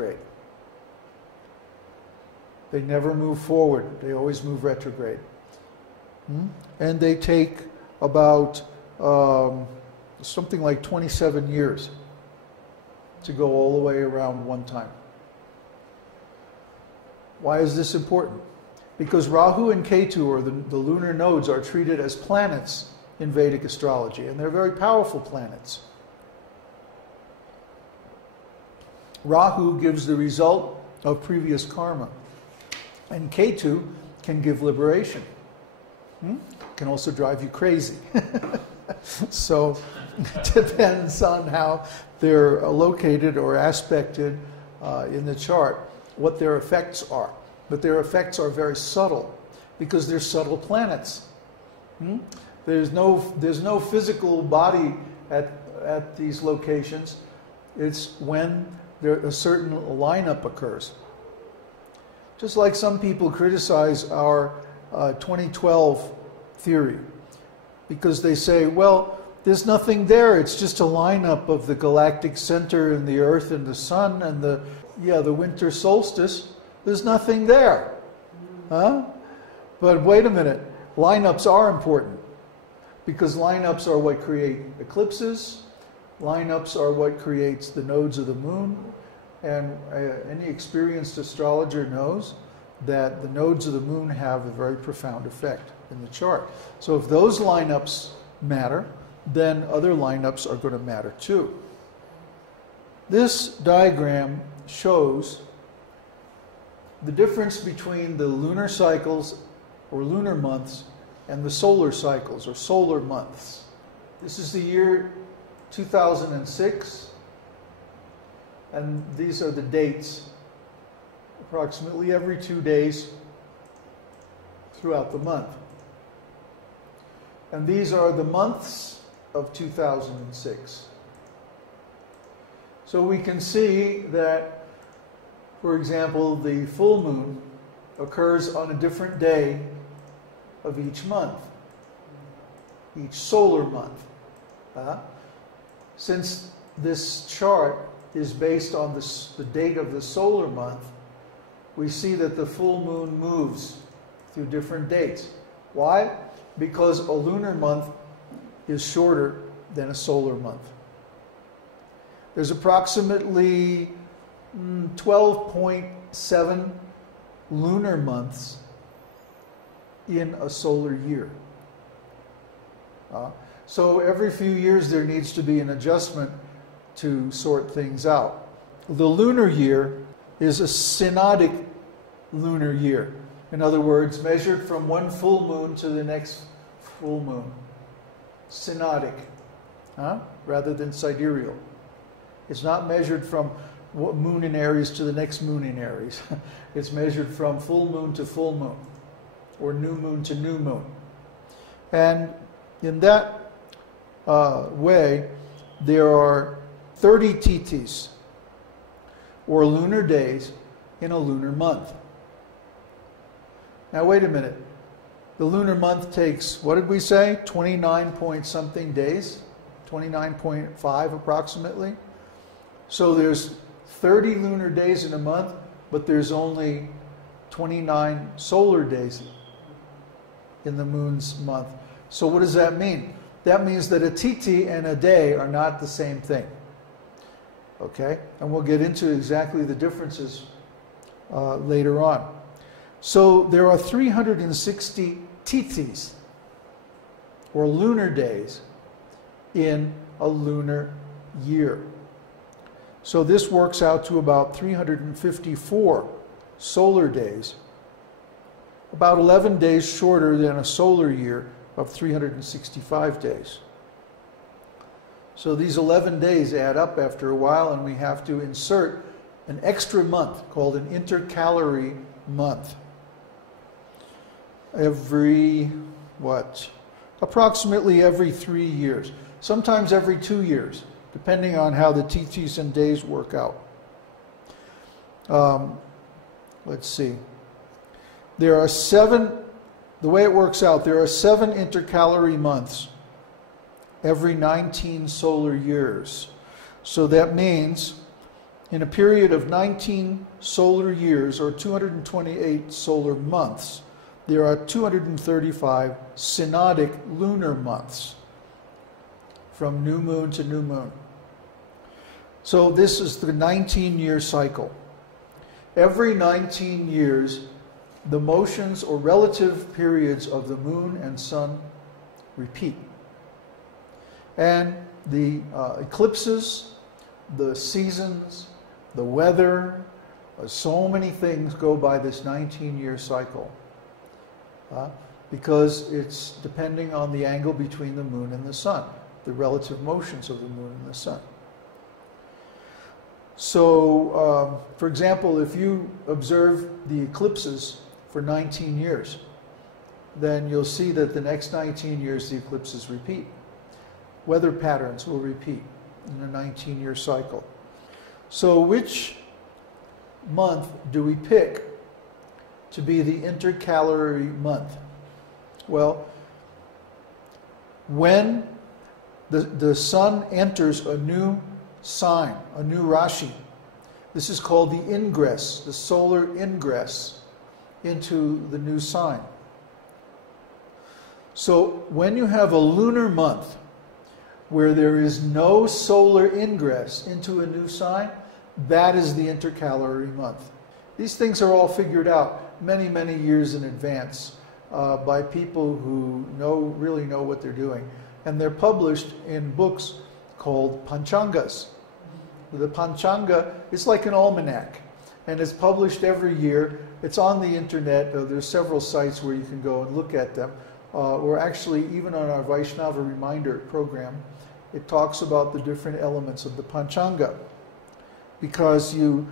retrograde. They never move forward. They always move retrograde. And they take about something like 27 years to go all the way around one time. Why is this important? Because Rahu and Ketu, or the lunar nodes, are treated as planets in Vedic astrology, and they're very powerful planets. Rahu gives the result of previous karma, and Ketu can give liberation. Can also drive you crazy. So it depends on how they're located or aspected in the chart, what their effects are. But their effects are very subtle because they're subtle planets. There's no physical body at these locations. It's when a certain lineup occurs. Just like some people criticize our 2012 theory because they say, well, there's nothing there. It's just a lineup of the galactic center and the Earth and the Sun and the winter solstice. There's nothing there. Huh? But wait a minute. Lineups are important because lineups are what create eclipses. Lineups are what creates the nodes of the moon. And any experienced astrologer knows that the nodes of the moon have a very profound effect in the chart. So if those lineups matter, then other lineups are going to matter too. This diagram shows the difference between the lunar cycles or lunar months and the solar cycles or solar months. This is the year 2006, and these are the dates, approximately every 2 days throughout the month. And these are the months of 2006. So we can see that, for example, the full moon occurs on a different day of each month, each solar month. Since this chart is based on the date of the solar month, we see that the full moon moves through different dates. Why? Because a lunar month is shorter than a solar month. There's approximately 12.7 lunar months in a solar year. So every few years there needs to be an adjustment to sort things out. The lunar year is a synodic lunar year. In other words, measured from one full moon to the next full moon. Synodic, rather than sidereal. It's not measured from moon in Aries to the next moon in Aries. It's measured from full moon to full moon, or new moon to new moon. And in that way, there are 30 tithis, or lunar days, in a lunar month. Now wait a minute. The lunar month takes, what did we say, 29 point something days? 29.5 approximately. So there's 30 lunar days in a month, but there's only 29 solar days in the moon's month. So what does that mean? That means that a tithi and a day are not the same thing. Okay? And we'll get into exactly the differences later on. So there are 360 tithis, or lunar days, in a lunar year. So this works out to about 354 solar days, about 11 days shorter than a solar year of 365 days. So these 11 days add up after a while, and we have to insert an extra month called an intercalary month. Approximately every 3 years. Sometimes every 2 years, depending on how the tithis and days work out. Let's see. There are 7, the way it works out, there are 7 intercalary months every 19 solar years. So that means in a period of 19 solar years, or 228 solar months, there are 235 synodic lunar months, from new moon to new moon. So this is the 19-year cycle. Every 19 years, the motions or relative periods of the moon and sun repeat. And the eclipses, the seasons, the weather, so many things go by this 19-year cycle. Because it's depending on the angle between the moon and the sun, the relative motions of the moon and the sun. So, for example, if you observe the eclipses for 19 years, then you'll see that the next 19 years the eclipses repeat. Weather patterns will repeat in a 19-year cycle. So which month do we pick to be the intercalary month? Well, when the sun enters a new sign, a new Rashi, this is called the ingress, the solar ingress into the new sign. So when you have a lunar month where there is no solar ingress into a new sign, that is the intercalary month. These things are all figured out many, many years in advance by people who really know what they're doing. And they're published in books called Panchangas. The Panchanga is like an almanac, and it's published every year. It's on the internet. There's several sites where you can go and look at them. Or actually, even on our Vaishnava Reminder program, it talks about the different elements of the Panchanga, because you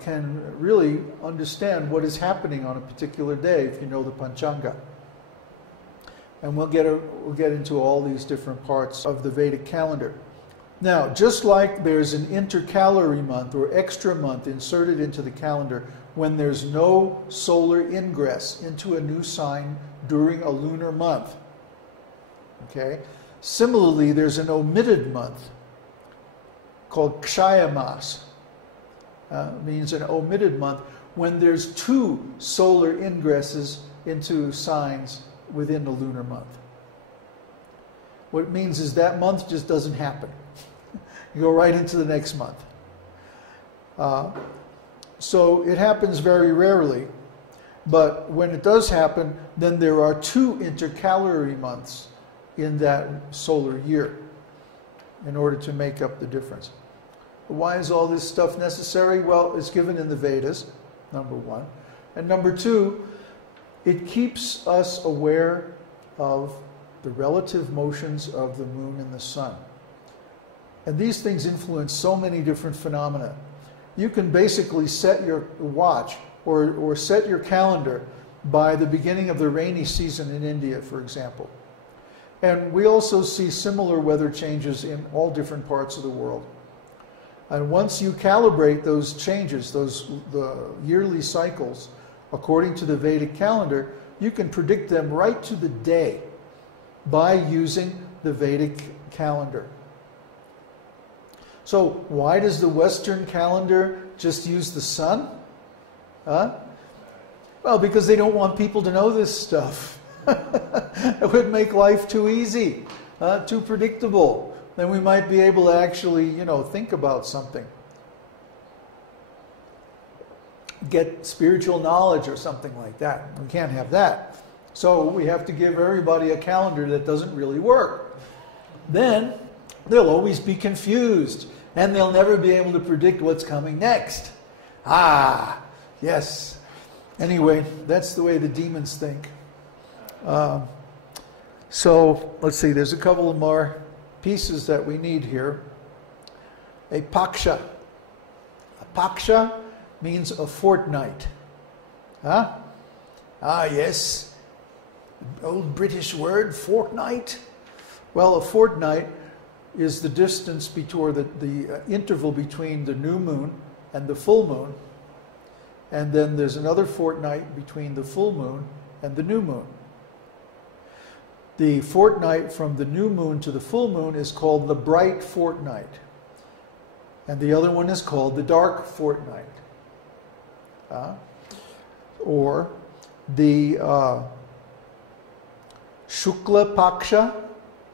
can really understand what is happening on a particular day if you know the Panchanga. And we'll get into all these different parts of the Vedic calendar. Now, just like there's an intercalary month or extra month inserted into the calendar when there's no solar ingress into a new sign during a lunar month, okay? Similarly, there's an omitted month called Kshaya Mas. Means an omitted month when there's two solar ingresses into signs within the lunar month. What it means is that month just doesn't happen. You go right into the next month. So it happens very rarely, but when it does happen, then there are two intercalary months in that solar year in order to make up the difference. Why is all this stuff necessary? Well, it's given in the Vedas, number one. And number two, it keeps us aware of the relative motions of the moon and the sun. And these things influence so many different phenomena. You can basically set your watch or set your calendar by the beginning of the rainy season in India, for example. And we also see similar weather changes in all different parts of the world. And once you calibrate those changes, the yearly cycles, according to the Vedic calendar, you can predict them right to the day by using the Vedic calendar. So why does the Western calendar just use the sun? Well, because they don't want people to know this stuff. It would make life too easy, too predictable. Then we might be able to actually, think about something. Get spiritual knowledge or something like that. We can't have that. So we have to give everybody a calendar that doesn't really work. Then they'll always be confused, and they'll never be able to predict what's coming next. Yes. Anyway, that's the way the demons think. So let's see, there's a couple of more pieces that we need here. A paksha. A paksha means a fortnight. Yes. Old British word, fortnight. Well, a fortnight is the distance between the interval between the new moon and the full moon. And then there's another fortnight between the full moon and the new moon. The fortnight from the new moon to the full moon is called the bright fortnight. And the other one is called the dark fortnight. Or the Shukla Paksha,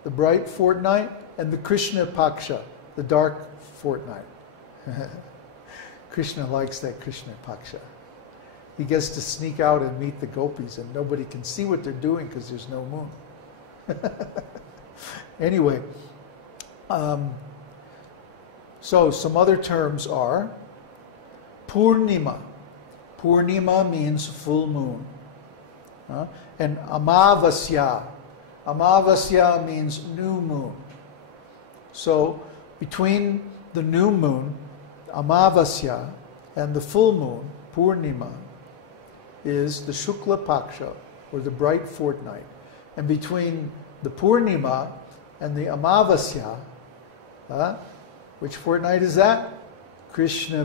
the bright fortnight, and the Krishna Paksha, the dark fortnight. Krishna likes that Krishna Paksha. He gets to sneak out and meet the gopis, and nobody can see what they're doing because there's no moon. Anyway, so some other terms are Purnima. Purnima means full moon. And Amavasya. Amavasya means new moon. So between the new moon, Amavasya, and the full moon, Purnima, is the Shukla Paksha, or the bright fortnight. And between the Purnima and the Amavasya, which fortnight is that? Krishna